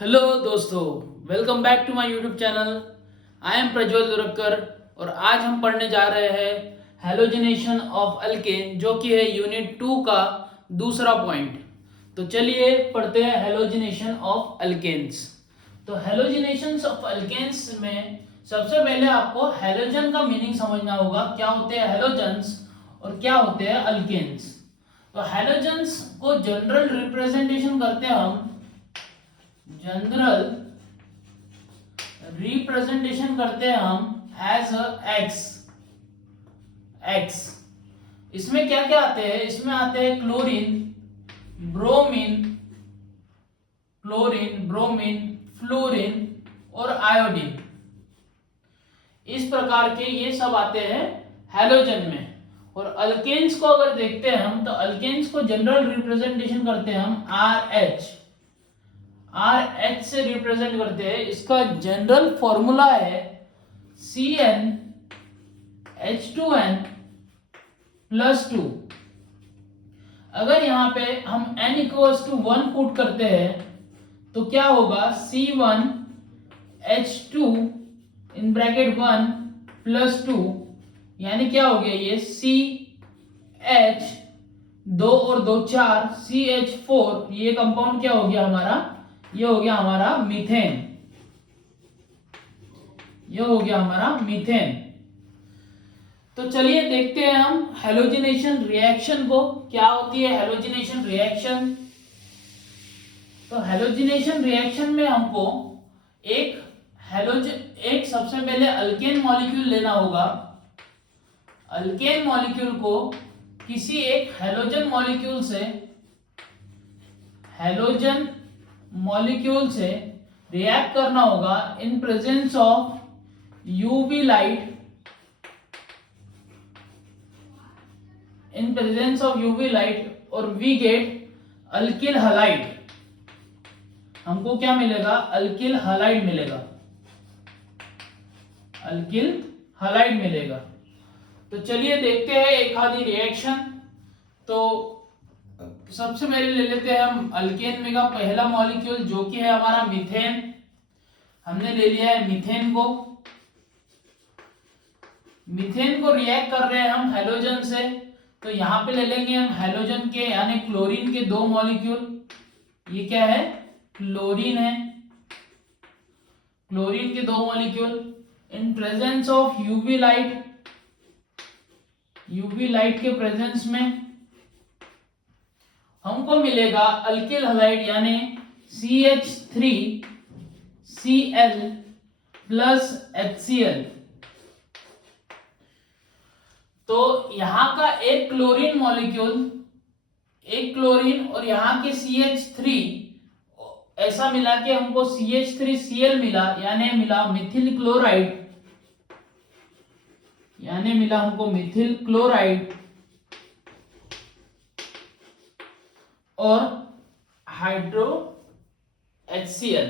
Hello दोस्तों, welcome back to my YouTube channel. I am Prajwal Durakkar और आज हम पढ़ने जा रहे हैं हेलोजिनेशन ऑफ अल्केन, जो कि है यूनिट 2 का दूसरा पॉइंट। तो चलिए पढ़ते हैं हेलोजिनेशन ऑफ अल्केन्स। तो हेलोजिनेशन ऑफ अल्केन्स में सबसे पहले आपको हेलोजन का मीनिंग समझना होगा। क्या होते हैं हेलोजन्स और क्या होते हैं अल्केन्स। तो हेलोजन्स को जनरल रिप्रेजेंटेशन करते हैं हम, जनरल रिप्रेजेंटेशन करते हैं हम एज एक्स। एक्स इसमें क्या क्या आते हैं? इसमें आते हैं क्लोरीन, ब्रोमीन, फ्लोरीन और आयोडीन। इस प्रकार के ये सब आते हैं हेलोजन में। और अल्केन्स को अगर देखते हैं हम, तो अल्केन्स को जनरल रिप्रेजेंटेशन करते हैं हम आर एच से रिप्रेजेंट करते हैं। इसका जनरल फॉर्मूला है CnH2n+2। अगर यहां पे हम n=1 पुट करते हैं तो क्या होगा? C1H2 यानी क्या हो गया? ये CH, 2 और 2 4, CH4। ये कंपाउंड क्या हो गया हमारा? ये हो गया हमारा मीथेन। ये हो गया हमारा मीथेन। तो चलिए देखते हैं हम हेलोजिनेशन रिएक्शन को। क्या होती है हेलोजिनेशन रिएक्शन? तो हेलोजिनेशन रिएक्शन में हमको एक सबसे पहले अल्केन मॉलिक्यूल लेना होगा। अल्केन मॉलिक्यूल को किसी एक हेलोजन मॉलिक्यूल से रिएक्ट करना होगा in presence of UV light, और वी गेट अल्किल हलाइड। हमको क्या मिलेगा? अल्किल हलाइड मिलेगा। तो चलिए देखते हैं एक आधी रिएक्शन। तो सबसे पहले ले लेते हैं हम अल्केन में का पहला मॉलिक्यूल, जो कि है हमारा मीथेन। हमने ले लिया है मीथेन को रिएक्ट कर रहे हैं हम हेलोजन से। तो यहां पे ले लेंगे हम हेलोजन के यानी क्लोरीन के 2 मॉलिक्यूल। ये क्या है? क्लोरीन है। क्लोरीन के 2 molecule in presence of UV light के प्रेजेंस में हमको मिलेगा अल्किल हलाइड यानी CH3Cl+HCl। तो यहां का एक क्लोरीन और यहां के CH3 ऐसा मिला कि हमको CH3Cl मिला, यानी मिला हमको मिथिल क्लोराइड और HCl,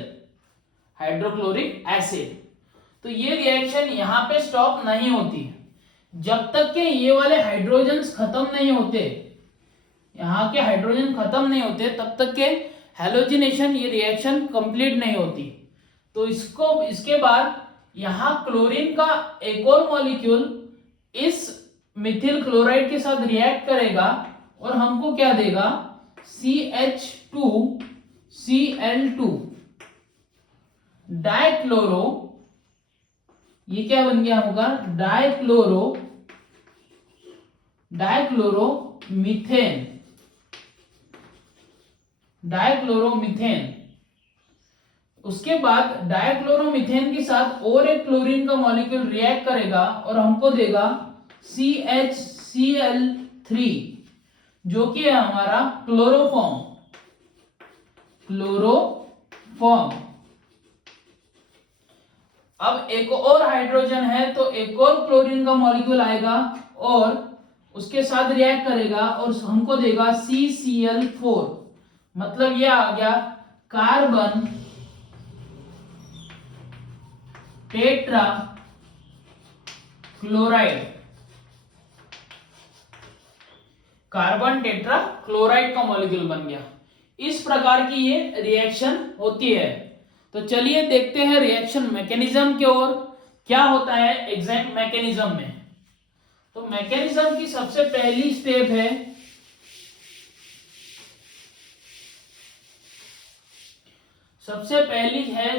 हाइड्रोक्लोरिक एसिड। तो ये रिएक्शन यहां पे स्टॉप नहीं होती जब तक कि ये वाले हाइड्रोजन्स खत्म नहीं होते। यहाँ के हाइड्रोजन खत्म नहीं होते तब तक के हेलोजिनेशन, ये रिएक्शन कंप्लीट नहीं होती। तो इसके बाद यहाँ क्लोरीन का एक और मॉलिक्यूल इस मिथिल क्लोराइड के साथ रिएक्ट करेगा और हमको क्या देगा? CH2Cl2 dichloro. ये क्या बन गया होगा? डाइक्लोरोमीथेन। उसके बाद डाइक्लोरोमीथेन के साथ और एक क्लोरीन का मॉलिक्यूल रिएक्ट करेगा और हमको देगा CHCl3, जो कि है हमारा क्लोरोफॉर्म। अब एक और हाइड्रोजन है तो एक और क्लोरीन का मॉलिक्यूल आएगा और उसके साथ रिएक्ट करेगा और हमको देगा CCl4। मतलब ये आ गया कार्बन टेट्रा क्लोराइड का मॉलिक्यूल बन गया। इस प्रकार की ये रिएक्शन होती है। तो चलिए देखते हैं रिएक्शन मैकेनिज्म की ओर, क्या होता है एग्जैक्ट मैकेनिज्म में। तो मैकेनिज्म की सबसे पहली स्टेप है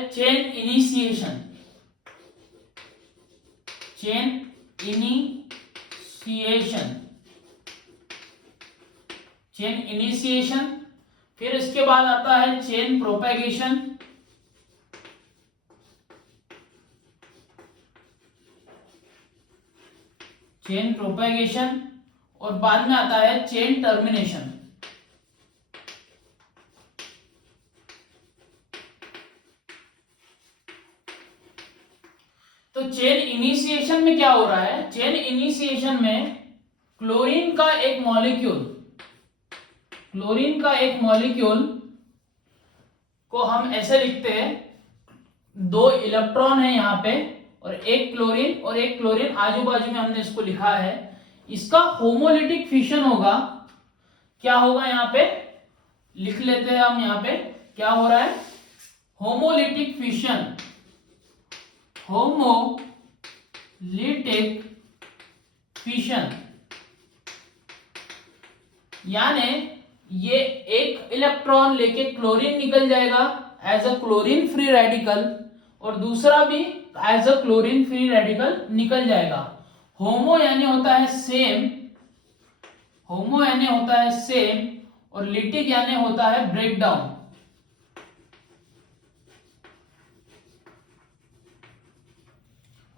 chain initiation. Chain initiation, chain initiation. फिर इसके बाद आता है चेन प्रोपेगेशन। चेन प्रोपेगेशन और बाद में आता है चेन टर्मिनेशन। तो चेन इनिशिएशन में क्या हो रहा है, चेन इनिशिएशन में क्लोरीन का एक मॉलिक्यूल को हम ऐसे लिखते हैं, 2 इलेक्ट्रॉन है यहाँ पे और एक क्लोरीन आजू बाजू में हमने इसको लिखा है। इसका होमोलिटिक फिशन होगा, क्या होगा यहाँ पे लिख लेते हैं हम। यहाँ पे क्या हो रहा है, होमोलिटिक फिशन, होमोलिटिक फिशन, यानी ये एक इलेक्ट्रॉन लेके क्लोरीन निकल जाएगा as a chlorine free radical और दूसरा भी as a chlorine free radical निकल जाएगा। होमो यानी होता है सेम, और लिटिक यानी होता है ब्रेकडाउन।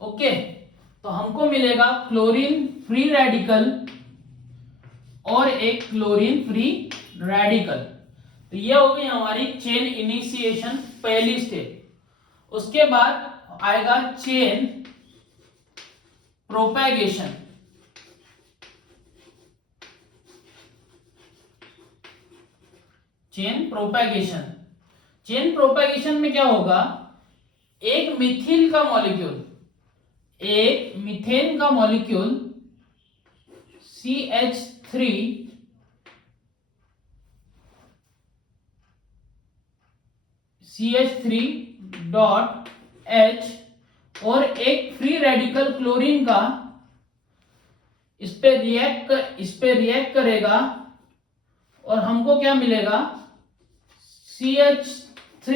ओके, तो हमको मिलेगा क्लोरीन फ्री रेडिकल और एक क्लोरीन फ्री रेडिकल। तो ये हो गई हमारी चेन इनिशिएशन पहली स्टेप। उसके बाद आएगा चेन प्रोपेगेशन। चेन प्रोपेगेशन में क्या होगा, एक मिथिल का मॉलिक्यूल, एक मीथेन का मॉलिक्यूल CH3.H और एक फ्री रेडिकल क्लोरीन का इस पे रिएक्ट करेगा और हमको क्या मिलेगा, CH3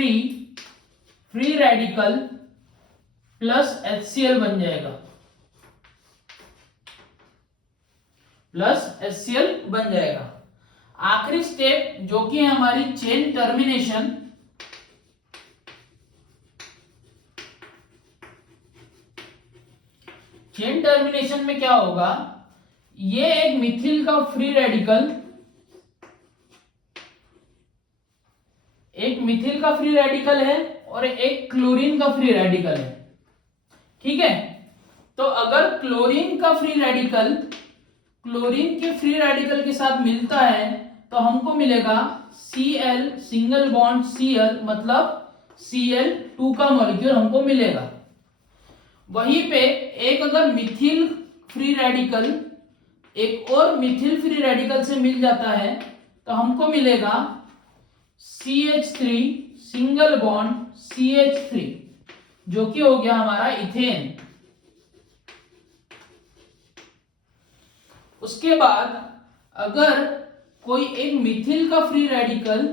free radical plus HCl बन जाएगा, आखिरी स्टेप जो कि है हमारी चेन टर्मिनेशन। चेन टर्मिनेशन में क्या होगा, ये एक मिथिल का फ्री रेडिकल है और एक क्लोरीन का फ्री रेडिकल है। ठीक है, तो अगर क्लोरीन का फ्री रेडिकल क्लोरीन के फ्री रेडिकल के साथ मिलता है तो हमको मिलेगा Cl सिंगल बॉन्ड Cl, मतलब Cl2 का मॉलिक्यूल हमको मिलेगा। वहीं पे एक अगर मिथिल फ्री रेडिकल एक और मिथिल फ्री रेडिकल से मिल जाता है तो हमको मिलेगा CH3 सिंगल बॉन्ड CH3, जो कि हो गया हमारा इथेन। उसके बाद अगर कोई एक मिथिल का फ्री रेडिकल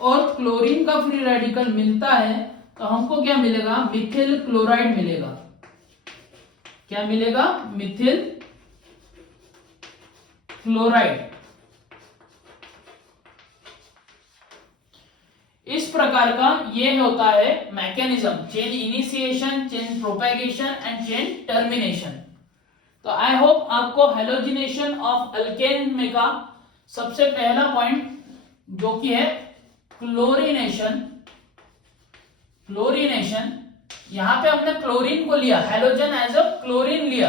और क्लोरीन का फ्री रेडिकल मिलता है तो हमको क्या मिलेगा, मिथिल क्लोराइड मिलेगा। क्या मिलेगा, मिथिल क्लोराइड। इस प्रकार का ये होता है mechanism, chain initiation, chain propagation and chain termination. तो आई होप आपको हेलोजिनेशन ऑफ अल्केन में का सबसे पहला पॉइंट जो कि है क्लोरीनेशन, यहां पे हमने क्लोरीन को लिया, हेलोजन एज अ क्लोरीन लिया,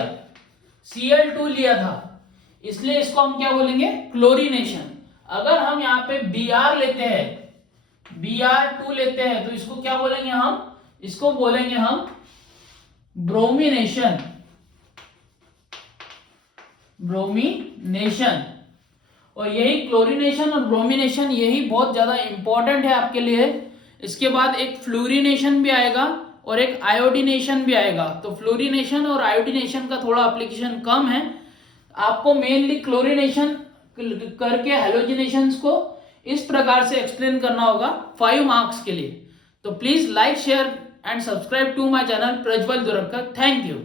Cl2 लिया था, इसलिए इसको हम क्या बोलेंगे, क्लोरीनेशन। अगर हम यहाँ पे Br लेते हैं, Br2 लेते हैं तो इसको क्या बोलेंगे हम, इसको बोलेंगे हम ब्रोमिनेशन। और यही क्लोरीनेशन और ब्रोमिनेशन यही बहुत ज्यादा इंपॉर्टेंट है आपके लिए इसके बाद एक फ्लोरिनेशन भी आएगा और एक आयोडीनेशन भी आएगा। तो फ्लोरिनेशन और आयोडीनेशन का थोड़ा एप्लीकेशन कम है, आपको मेनली क्लोरिनेशन करके हेलोजिनेशन को इस प्रकार से एक्सप्लेन करना होगा 5 मार्क्स के लिए। तो please like share and subscribe to my channel Prajwal Durakkar. Thank you.